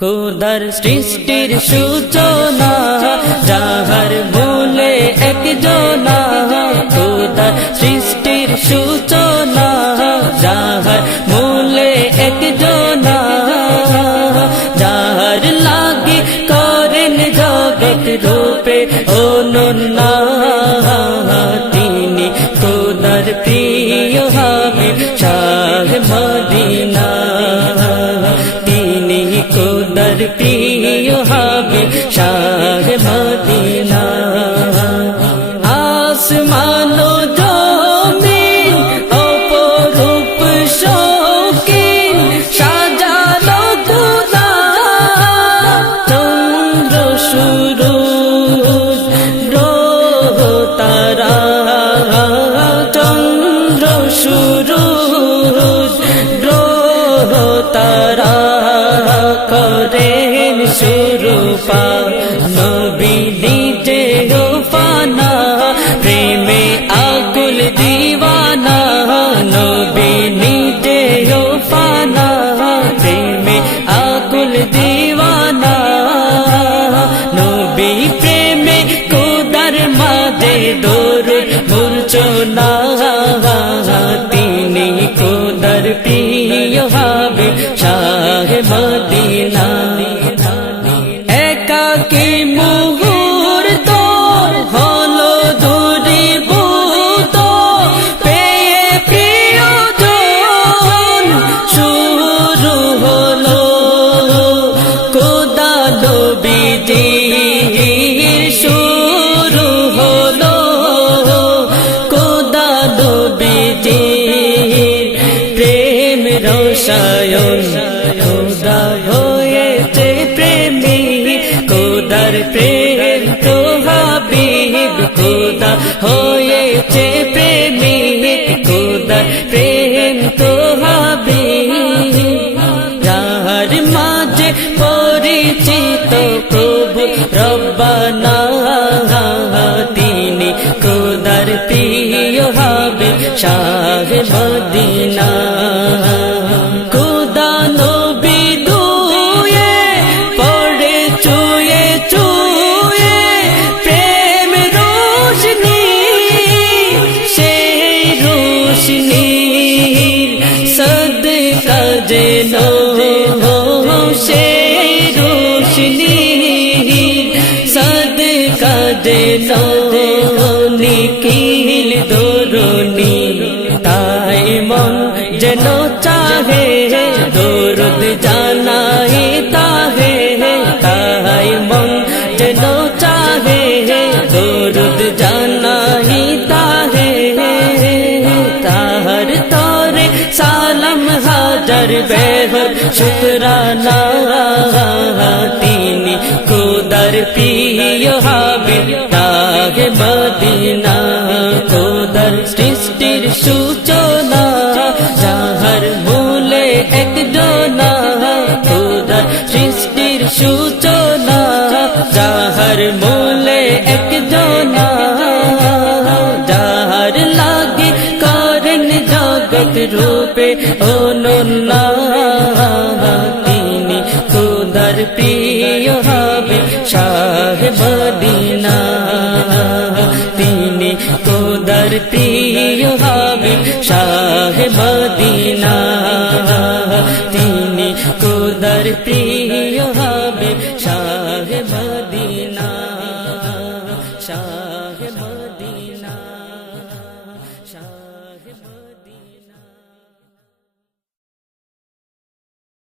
খোদার সৃষ্টির সূচনা যাহার বলে একজনা শাহ মদিনা আসমানো জমিন অপরূপ শৌখিন সাজালো খুদা চন্দ্র সুরুজ গ্রহ তারা চন্দ্র সুরুজ Ramadan হয়েছে প্রেমী খোদার প্রেম তো হবে। যার মাঝে পরিচিত প্রভু রব্বানা, তিনি খোদার প্রিয় হবে। শাহ মদিনা। রোশনি সদকা যেন সেই রোশনি, সদকা যেন নিখিল দরুনি তাই মন যেন চাহে, দরুদ জানাই তাহে, তাই মন যেন চাহে। হাজার বেহর শুকরানা তিনি কোদার প্রিয় হবে তাগে মদিনা কোদার সৃষ্টির সূচনা যাহার মূলে একজনা কোদার সৃষ্টির সূচনা যাহার মূলে একজনা যাহার লাগে করেন জগৎ রূপে রসুল্লাহ তিনি খুদার প্রিয় হবে শাহ মদিনা। তিনি খুদার প্রিয় হবে শাহ মদিনা। তিনি খুদার প্রিয় হবে শাহ মদিনা। শাহ